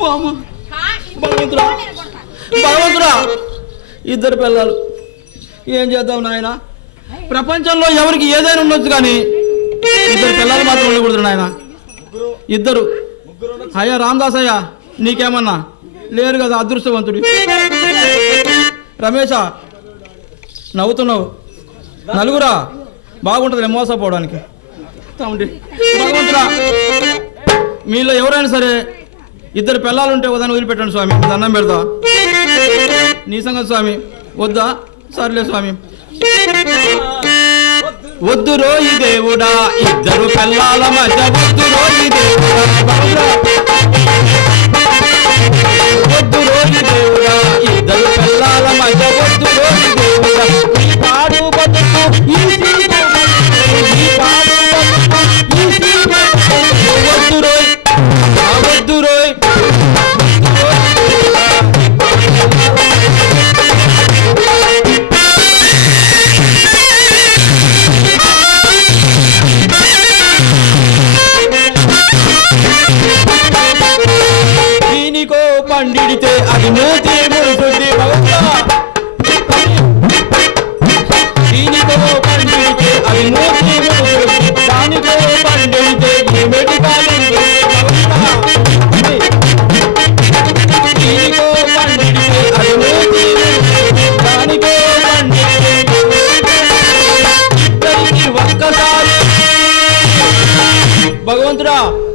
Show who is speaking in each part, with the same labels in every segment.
Speaker 1: ఓ అమ్మ ఇద్దరు పిల్లలు. ఏం చేద్దాం నాయన? ప్రపంచంలో ఎవరికి ఏదైనా ఉండొచ్చు కానీ ఇద్దరు పిల్లలు మాత్రం ఉండకూడదు నాయన. ఇద్దరు. అయ్యా రామదాస్ అయ్యా నీకేమన్నా? లేరు కదా అదృష్టవంతుడి. రమేష నవ్వుతున్నావు. నలుగురా? బాగుంటుంది మోసపోవడానికి. తమ్ముడి మీలో ఎవరైనా సరే ఇద్దరు పిల్లలుంటే ఉదాహరణ వదిలిపెట్టండి స్వామి. దండం పెడతా. నీ సంగతి స్వామి. వద్దా? సర్లే స్వామి. వద్దు రోయి దేవుడా ఇద్దరు పిల్లల మధ్య వద్దు రోయి దేవుడా వద్దు రోయి దేవుడా ఇద్దరు పిల్లల మధ్య వద్దు రోయి దేవుడా. పాడు బతుకు ఈ బతుకు,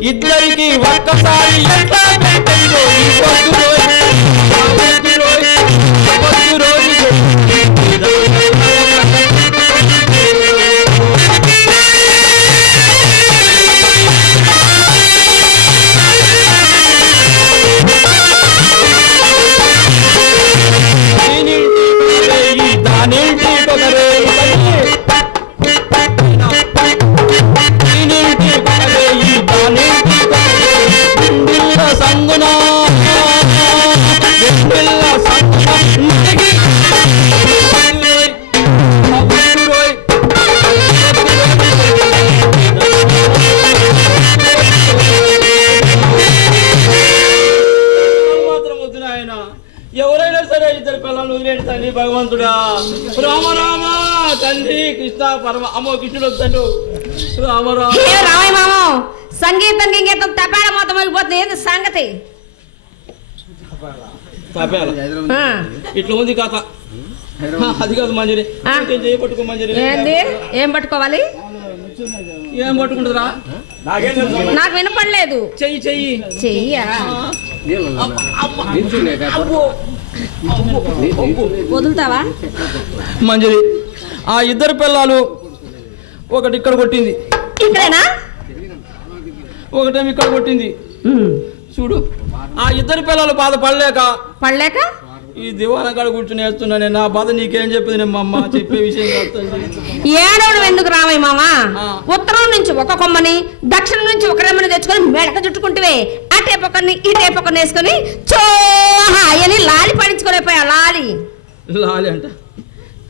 Speaker 1: ఇద్దరికి ఒక్కసారి ఎట్లా రామ రామ తండ్రి కృష్ణ పరమ అమ్మో కృష్ణుడు వద్దండు. రామ రామ.
Speaker 2: ఏ రామయ్య మామ సంగీతం గింగీతం తపాడ మొత్తం వెళ్ళిపోతుంది ఏంది సంగతి? ఆ,
Speaker 1: ఇట్లా ఉంది కథ. అది కాదు మంజరి.
Speaker 2: ఆ?
Speaker 1: ఇంకేం చేయి పట్టుకో మంజరి?
Speaker 2: ఏంది? ఏం పట్టుకోవాలి?
Speaker 1: ఏం పట్టుకుంటుందిరా?
Speaker 2: నాకు వినపడలేదు.
Speaker 1: చెయ్యి చెయ్యి.
Speaker 2: చెయ్యా. వదులుతావా?
Speaker 1: మంజరి ఆ ఇద్దరు పిల్లలు ఒకటి ఇక్కడ కొట్టింది.
Speaker 2: ఇక్కడేనా?
Speaker 1: ఒకటేమో ఇక్కడ కొట్టింది. చూడు ఆ ఇద్దరు పిల్లలు బాధపడలేక
Speaker 2: పడలేక?
Speaker 1: ఈ దివాన కాడ కూర్చుని వేస్తున్నానే నా బాధ నీకేం చెప్పింది నేను మా అమ్మ చెప్పే విషయం.
Speaker 2: ఏడవడం ఎందుకు రామయ్య మామ. ఉత్తరం నుంచి ఒక కొమ్మని దక్షిణం నుంచి ఒక రెమ్మని తెచ్చుకొని మెడక చుట్టుకుంటే అటే పక్కని ఇటే పక్కన వేసుకొని చోహాయని లాలి పడించుకొని పోయా లాలి.
Speaker 1: లాలి అంట.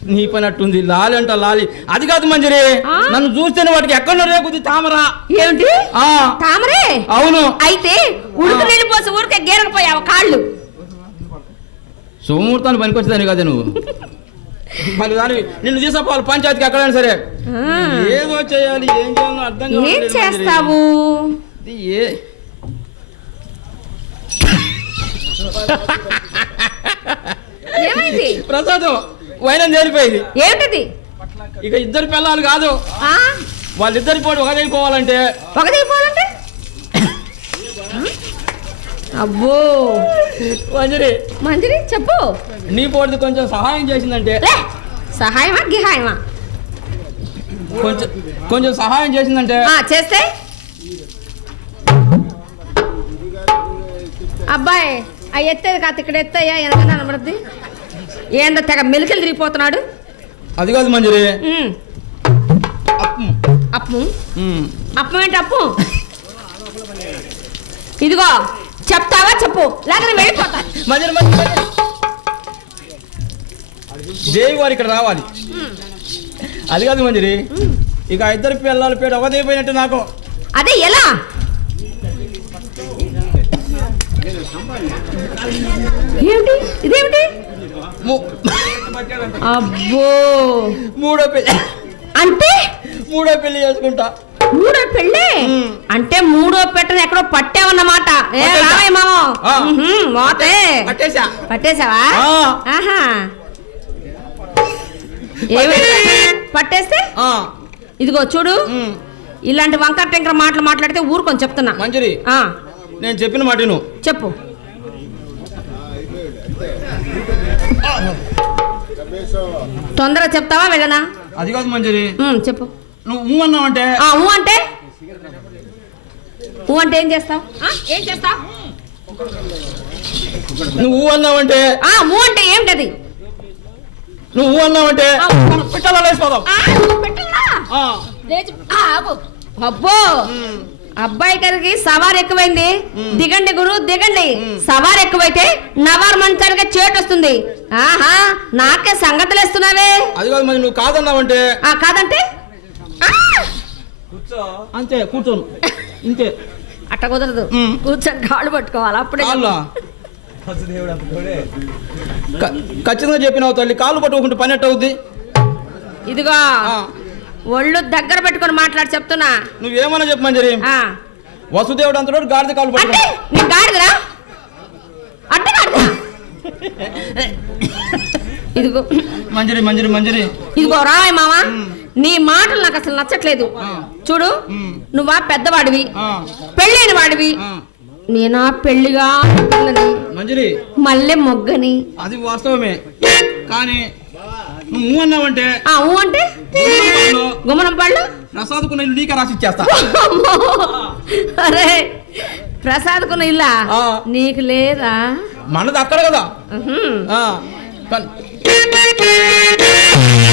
Speaker 1: నీ పని అట్టుంది. లాలి అంట లాలి. అది కాదు మంజరి? నన్ను చూస్తేనే వాటికి ఎక్కడ రేకుది తామరా.
Speaker 2: ఏమిటి?
Speaker 1: ఆ.
Speaker 2: తామరే?
Speaker 1: అవును.
Speaker 2: అయితే ఉడుకు నీళ్ళు పోసి ఊరికే గీరకపోయావు కాళ్ళు?
Speaker 1: సోమూర్తాన్ని పనికొచ్చేదాన్ని కదా నువ్వు. మరి దాని నిన్ను తీసుకోవాలి పంచాయతీకి ఎక్కడైనా సరే. ఏదో చేయాలి ఏం చేయాలో అర్థం
Speaker 2: ఏం. చేస్తావు?
Speaker 1: ఏ?
Speaker 2: ఏమైంది?
Speaker 1: ప్రసాదం వైనం చేరిపోయింది
Speaker 2: ఏమిటిది?
Speaker 1: ఇక ఇద్దరు పిల్లలు కాదు.
Speaker 2: ఆ?
Speaker 1: వాళ్ళిద్దరి పోటీ ఒకటైపోవాలంటే
Speaker 2: ఒకటైపోవాలంటే అబ్బో.
Speaker 1: మంజరి.
Speaker 2: మంచిది చెప్పు.
Speaker 1: నీ పోటీ కొంచెం సహాయం చేసిందంటే.
Speaker 2: సహాయమా గిహాయమా?
Speaker 1: కొంచెం కొంచెం సహాయం చేసిందంటే.
Speaker 2: చేస్తే. అబ్బాయి ఆ ఎత్తేది కాదు ఇక్కడ ఎత్తయ్యా వెనక అనబడుద్ది ఏందో తెగ మెలికలు తిరిగిపోతున్నాడు.
Speaker 1: అది కాదు మంజరి. అప్పు.
Speaker 2: అప్పు. అప్పు ఏంటి అప్పు? ఇదిగో. చెప్తావా? చెప్పు. లేకపోతే వెళ్ళిపోతా.
Speaker 1: దేవి వారు ఇక్కడ రావాలి. అది కాదు మంజరి. ఇక ఇద్దరు పిల్లల పేరు ఒకటైపోయినట్టు నాకు.
Speaker 2: అదే ఎలా? ఏమిటి? ఇదేమిటి?
Speaker 1: ము-
Speaker 2: అబ్బో.
Speaker 1: మూడో పెళ్ళి
Speaker 2: అంటే?
Speaker 1: మూడో పెళ్ళి చేసుకుంటా.
Speaker 2: మూడో పెళ్ళి. అంటే మూడో పెట్టని ఎక్కడో పట్టావన్నమాట. ఏ మామ. మోతే.
Speaker 1: పట్టేశా?
Speaker 2: పట్టేశావా. ఆహా. పట్టేస్తే? ఇదిగో చూడు. ఇలాంటి వంకర టెంకర మాటలు మాట్లాడితే ఊరుకొని చెప్తున్నా. ఆ,
Speaker 1: నేను చెప్పిన మాట నువ్వు
Speaker 2: చెప్పు. తొందరగా చెప్తావా వెళ్ళనా?
Speaker 1: అది కాదు
Speaker 2: ఉమ్, చెప్పు.
Speaker 1: నువ్వు అన్నావంటే?
Speaker 2: అంటే? ఊ అంటే ఏం చేస్తావు? ఏం చేస్తావు?
Speaker 1: నువ్వు అన్నావంటే?
Speaker 2: ఆ ఊ అంటే ఏమిటది
Speaker 1: నువ్వు అన్నావంటే? పిట్టలో లేచిపోదాం.
Speaker 2: అబ్బో! అబ్బాయి గారికి సవార్ ఎక్కువైంది. దిగండి గురు దిగండి. సవార్ ఎక్కువైతే నవార్ మంచానికి చేటు వస్తుంది ఆహా నాకే సంగతులు వేస్తున్నావే
Speaker 1: అది కాదు మరి నువ్వు కాదన్నావంటే?
Speaker 2: ఆ కాదంటే? ఆ!
Speaker 1: అంతే కూర్చోను. ఇంతే.
Speaker 2: అట్ట కుదరదు. కూర్చొని కాళ్ళు పట్టుకోవాలి అప్పుడే
Speaker 1: ఖచ్చితంగా చెప్పినావు తల్లి. కాళ్ళు పట్టుకుంటే పని ఎట్ట అవుద్ది?
Speaker 2: ఇదిగో ఒళ్ళు దగ్గర పెట్టుకొని మాట్లాడి చెప్తున్నా.
Speaker 1: నువ్వేమన్నా చెప్పు మంజరి.
Speaker 2: ఆ.
Speaker 1: వసుదేవుడు అంతడు గాడిద
Speaker 2: అంటే
Speaker 1: పట్టుకో
Speaker 2: నీ గాడిదరా? అడ్డ గాడిదరా? ఇదిగో.
Speaker 1: మంజరి మంజరి మంజరి.
Speaker 2: ఇదిగో రాయ్ మామ నీ మాటలు నాకు అసలు నచ్చట్లేదు. చూడు. నువ్వా పెద్దవాడివి? పెళ్ళైన వాడివి. నేనా పెళ్ళిగా
Speaker 1: మంజరి.
Speaker 2: మల్లె మొగ్గని.
Speaker 1: అది వాస్తవమే. కానీ నువ్వు అన్నావంటే
Speaker 2: ఆ ఊ అంటే? గుమ్మనం పళ్ళు
Speaker 1: ప్రసాద్కు నేను నీకే రాసి ఇచ్చేస్తా.
Speaker 2: అమ్మో! అరే ప్రసాద్కున్న ఇల్లా. నీకు లేదా?
Speaker 1: మనది అక్కడ కదా. Thank you.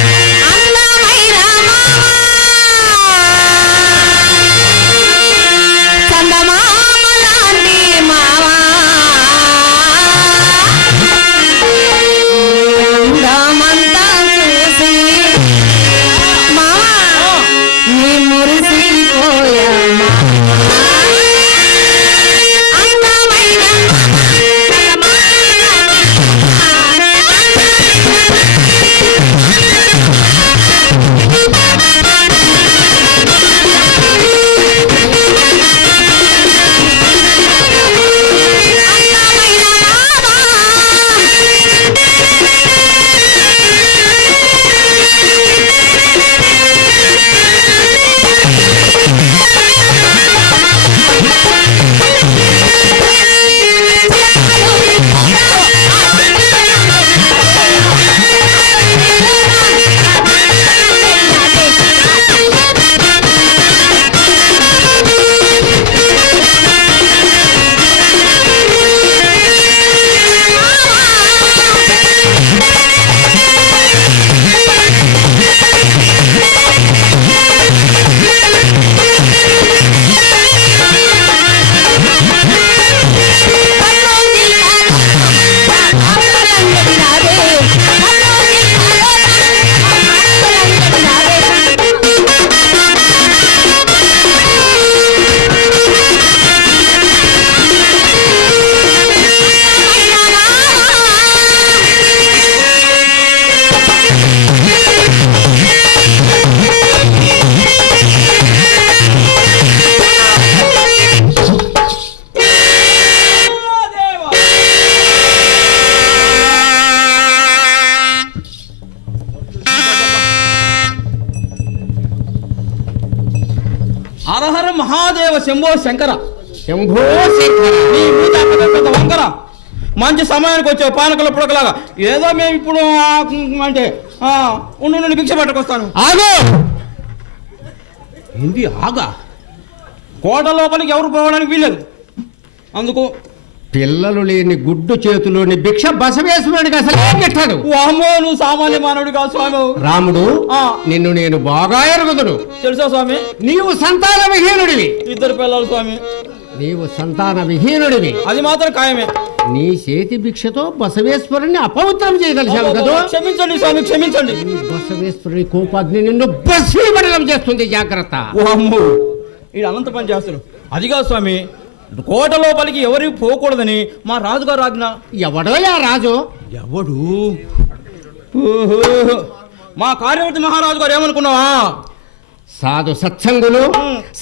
Speaker 1: శంకర.
Speaker 3: శంభో
Speaker 1: వంకర. మంచి సమయానికి వచ్చావు పానకల పుడకలాగా. ఏదో మేము ఇప్పుడు అంటే ఉండు నుండి భిక్ష పట్టుకొస్తాను
Speaker 3: ఆగు! ఏంది ఆగా?
Speaker 1: కోట లోపలికి ఎవరు పోవడానికి వీలేదు అందుకు
Speaker 3: పిల్లలు లేని గుడ్డు చేతిలోని భిక్ష బసవేశ్వరుడికి అసలు ఏం గిట్టాడు
Speaker 1: వామ్మో నువ్వు సామాన్య మానవుడి కాదు స్వామి.
Speaker 3: రాముడు
Speaker 1: ఆ.
Speaker 3: నిన్ను నేను బాగా ఎరుగుదును.
Speaker 1: తెలుసా స్వామి?
Speaker 3: నీవు సంతాన విహీనుడివి.
Speaker 1: ఇద్దరు పిల్లలు స్వామి.
Speaker 3: నీవు సంతాన విహీనుడివి.
Speaker 1: అది మాత్రం ఖాయమే.
Speaker 3: నీ చేతి భిక్షతో బసవేశ్వరుని అపవిత్రం చేయగలిగావు కదా?
Speaker 1: క్షమించండి స్వామి క్షమించండి.
Speaker 3: బసవేశ్వరుని కోపాగ్ని నిన్ను భస్మీపడలం చేస్తుంది జాగ్రత్త.
Speaker 1: ఇది అనంత పని చేస్తాడు అది కాదు స్వామి కోట లోపలికి ఎవరికి పోకూడదని మా రాజుగారు ఆజ్ఞ.
Speaker 3: ఎవడోయా రాజు?
Speaker 1: ఎవడు? మా కార్యవర్తి మహారాజు గారు ఏమనుకున్నావా?
Speaker 3: సాధు సత్సంగులు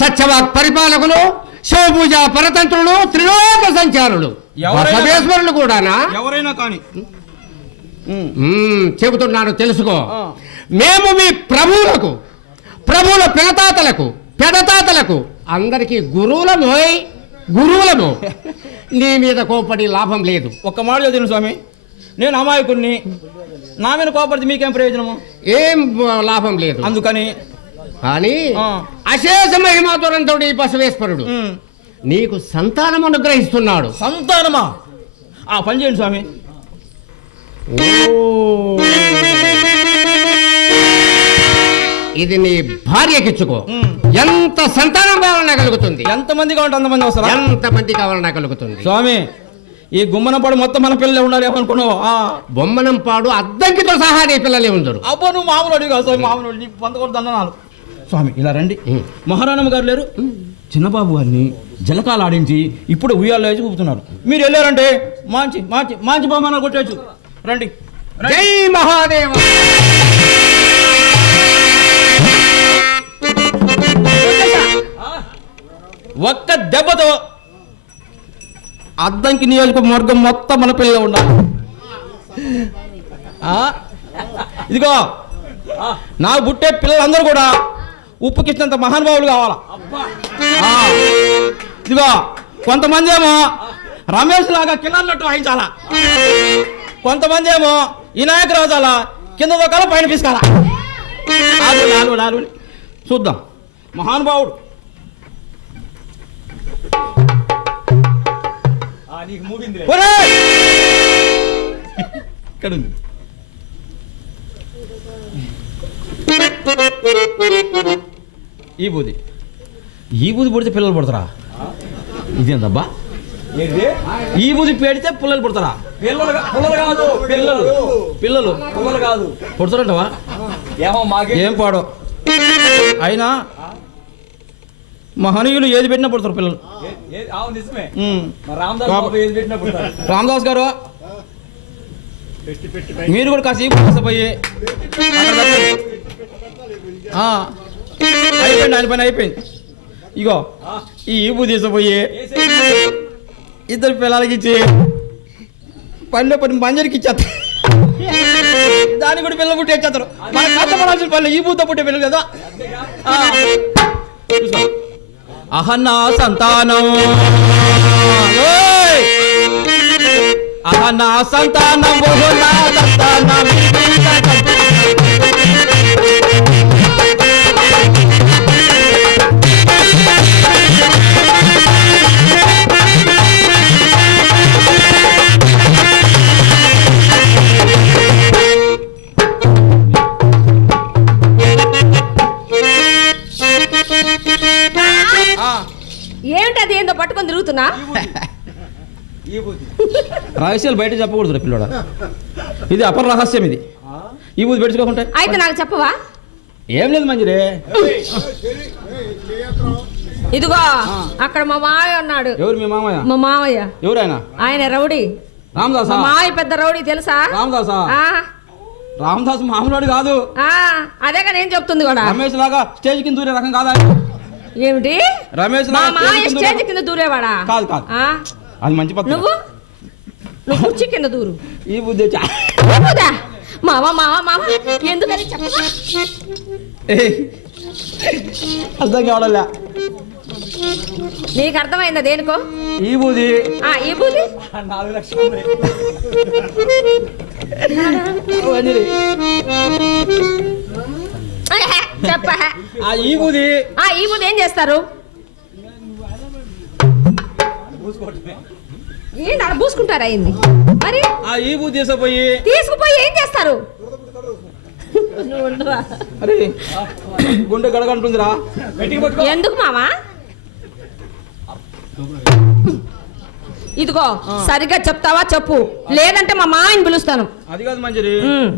Speaker 3: సత్యవాక్ పరిపాలకులు శివపూజ పరతంత్రులు త్రిలోక సంచారులు. బసవేశ్వరులు కూడానా?
Speaker 1: ఎవరైనా కానీ
Speaker 3: చెబుతున్నాను తెలుసుకో. మేము మీ ప్రభువులకు ప్రభువుల పినతాతలకు పెదతాతలకు అందరికీ గురువులము ఓయ్, గురువులము నీ మీద కోపడి లాభం లేదు.
Speaker 1: ఒక్క మాట చదివిన స్వామి నేను అమాయకుడిని నా మీద కోపడితే మీకేం ప్రయోజనము?
Speaker 3: ఏం లాభం లేదు.
Speaker 1: అందుకని
Speaker 3: కానీ. అశేష మహిమాతురంతో ఈ బసవేశ్వరుడు నీకు సంతానం అనుగ్రహిస్తున్నాడు.
Speaker 1: సంతానమా? ఆ పని చేయండి స్వామి.
Speaker 3: ఇది నీ భార్యకిచ్చుకో. ఎంత సంతానం కావాలన్నా కలుగుతుంది.
Speaker 1: ఎంతమంది కావాలంటే అంతమంది వస్తారా?
Speaker 3: ఎంత మంది కావాలన్నా కలుగుతుంది.
Speaker 1: స్వామి ఈ గుమ్మనపాడు మొత్తం మన పిల్లలే ఉండాలి ఏమనుకున్నావు ఆ.
Speaker 3: బొమ్మనం పాడు అద్దంకితో సహా నీ పిల్లలే ఉందరు.
Speaker 1: అబ్బో నువ్వు మామూలు అడిగి కాదు స్వామి మామూలు నీ పొందకూడదు స్వామి ఇలా రండి. మహారాణమ్మ గారు లేరు? చిన్నబాబు గారిని జలకాలు ఆడించి ఇప్పుడు ఉయ్యాల్లో వేసి ఊపుతున్నారు మీరు వెళ్ళారంటే మంచి మంచి మంచి బహుమానాలు కొట్టేచ్చు రండి.
Speaker 3: జై మహాదేవ!
Speaker 1: ఒక్క దెబ్బతో అద్దంకి నియోజకవర్గం మొత్తం మన పిల్లలు ఉండాలి? ఇదిగో నా పుట్టే పిల్లలందరూ కూడా ఉప్పుకిచ్చినంత మహానుభావులు కావాలా. ఇదిగో కొంతమంది ఏమో రమేష్ లాగా కిందన్నట్టు వాయించాలా? కొంతమంది ఏమో వినాయక రాజాలా కింద దొక్కాల పైన పిసుకాలా? చూద్దాం. మహానుభావుడు. ఇక్కడ ఉంది ఈ బూది. ఈ బూది పుడితే పిల్లలు పుడతారా? ఇదేందబ్బా? ఈ బూది పెడితే పిల్లలు పుడతారా?
Speaker 4: పిల్లలు పిల్లలు కాదు పిల్లలు.
Speaker 1: పిల్లలు.
Speaker 4: పిల్లలు కాదు.
Speaker 1: పుడతారంటవా?
Speaker 4: ఏమో మాకే
Speaker 1: ఏం పాడో? అయినా మహనీయులు ఏది పెట్టినా పుడతారు పిల్లలు.
Speaker 4: రామదాస్
Speaker 1: గారు మీరు కూడా కాస్త ఈ బుక్ పోయి అక్కడ పెట్టండి. ఆ, అయిపోయింది ఆయన పని అయిపోయింది. ఇగో ఈ ఈపు తీసుకుపోయి. ఇద్దరు పిల్లలకి ఇచ్చి. పనిలో పని మంజరికి ఇచ్చేస్తారు దాన్ని కూడా పిల్లలు పుట్టి ఇచ్చేస్తారు మన కష్టపడాల్సిన పనులు ఈ బూత పుట్టే పిల్లలు కదా. అహన్నా సంతానం ఓయ్! అహన్నా సంతానం బహుళ సంతానం
Speaker 2: ఏమిటి అది? ఏందో పట్టుకొని తిరుగుతున్నా?
Speaker 4: ఈ బుద్ధి.
Speaker 1: రహస్యాలు బయట చెప్పకూడదు పిల్లడా. ఇది అపర రహస్యం ఇది. ఈ బూది పెట్టుకోకుంటే?
Speaker 2: అయితే నాకు చెప్పవా?
Speaker 1: ఏం లేదు మంచిరే
Speaker 2: ఇదిగో అక్కడ మా మావయ్య ఉన్నాడు.
Speaker 1: ఎవరు మీ మామయ్య?
Speaker 2: మా మావయ్య.
Speaker 1: ఎవరైనా?
Speaker 2: ఆయన రౌడీ.
Speaker 1: రామదాసా?
Speaker 2: మావయ్య పెద్ద రౌడీ తెలుసా?
Speaker 1: రామదాసా?
Speaker 2: ఆ,
Speaker 1: రామదాస్ మామూలుడు కాదు.
Speaker 2: ఆ, అదేగా నేను చెప్తుంది కూడా.
Speaker 1: రమేష్ లాగా స్టేజ్ కింద దూరే రకం కాదా?
Speaker 2: ఏమిటి?
Speaker 1: రమేష్
Speaker 2: మా
Speaker 1: లాగా
Speaker 2: మావయ్య
Speaker 1: స్టేజ్ కింద
Speaker 2: దూరేవాడా?
Speaker 1: కాదు, కాదు.
Speaker 2: ఆ,
Speaker 1: అది మంచి పద్ధతి.
Speaker 2: నువ్వు? నువ్వు కుర్చీ కింద దూరు.
Speaker 1: ఈ బుద్ధి చా-
Speaker 2: ఏముదా? మావా మావా మావా ఎందుకని.
Speaker 1: అర్థం కావడలే?
Speaker 2: నీకు అర్థమైందా దేనికో?
Speaker 1: ఈ బూది
Speaker 2: ఆ ఈ బూది
Speaker 4: నాలుగు లక్షలు ఉంది.
Speaker 2: చెప్ప.
Speaker 1: ఆ ఈ బూది
Speaker 2: ఆ ఈ బూది ఏం చేస్తారు. ఏంటి అక్కడ పూసుకుంటారా అయింది మరి?
Speaker 1: ఆ ఈ బూది తీసుకుపోయి.
Speaker 2: తీసుకుపోయి ఏం చేస్తారు.
Speaker 1: అరే గుండె గడగంటుందిరా.
Speaker 2: ఎందుకు మావా? ఇదిగో సరిగ్గా చెప్తావా? చెప్పు. లేదంటే మా మాయని పిలుస్తాను.
Speaker 1: అది కాదు మంచిది.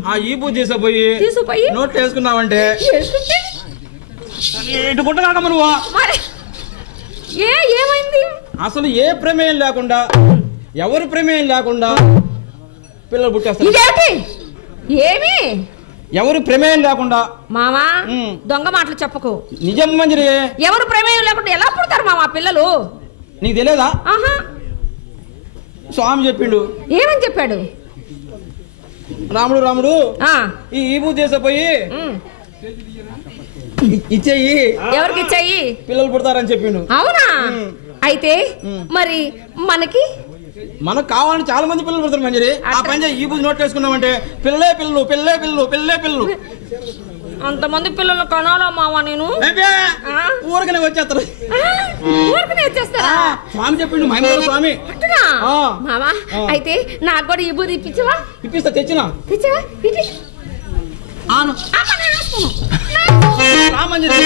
Speaker 1: ఆ ఈ బూది తీసుకుపోయి
Speaker 2: తీసుకుపోయి?
Speaker 1: నోట్లు వేసుకున్నావంటే?
Speaker 2: చేసుకుంటే
Speaker 1: ఇటు గుంట కాకమ్మ నువ్వు?
Speaker 2: మరి ఏ ఏమైంది?
Speaker 1: అసలు ఏ ప్రమేయం లేకుండా ఎవరి ప్రమేయం లేకుండా పిల్లలు పుట్టేస్తారు
Speaker 2: ఏమి?
Speaker 1: ఎవరి ప్రమేయం లేకుండా?
Speaker 2: మామా. దొంగ మాటలు చెప్పకు.
Speaker 1: నిజం మంజరి.
Speaker 2: ఎవరు ప్రమేయం లేకుండా ఎలా పుడతారు మామా పిల్లలు?
Speaker 1: నీకు తెలియదా
Speaker 2: ఆహా.
Speaker 1: స్వామి చెప్పిండు.
Speaker 2: ఏమని చెప్పాడు?
Speaker 1: రాముడు రాముడు
Speaker 2: ఆ.
Speaker 1: ఈ ఈబు పోయి
Speaker 2: ఉమ్.
Speaker 1: ఇచ్చేయి.
Speaker 2: ఎవరికి ఇచ్చాయి?
Speaker 1: పిల్లలు పుడతారని చెప్పిండు.
Speaker 2: అవునా. అయితే. మరి మనకి?
Speaker 1: మనకు కావాలని చాలా మంది పిల్లలు పుడతారు మంజరి. ఆ పని ఈ బుద్ధి నోట్ వేసుకున్నామంటే పిల్లలే పిల్లలు పిల్లలే పిల్లలు పిల్లలే పిల్లలు.
Speaker 2: అంతమంది పిల్లలు కనాలా మావా నేను?
Speaker 1: ఊరికనే వచ్చేస్తారు.
Speaker 2: ఊరికనే వచ్చేస్తారా?
Speaker 1: స్వామి చెప్పిండు మహిమ స్వామి?
Speaker 2: అట్టునా? మావా. అయితే నాకు కూడా ఈ బూది ఇప్పించవా?
Speaker 1: ఇప్పిస్తా తెచ్చిన.
Speaker 2: తెచ్చవా? ఇటు
Speaker 1: ఆను.
Speaker 2: అమ్మ, నేను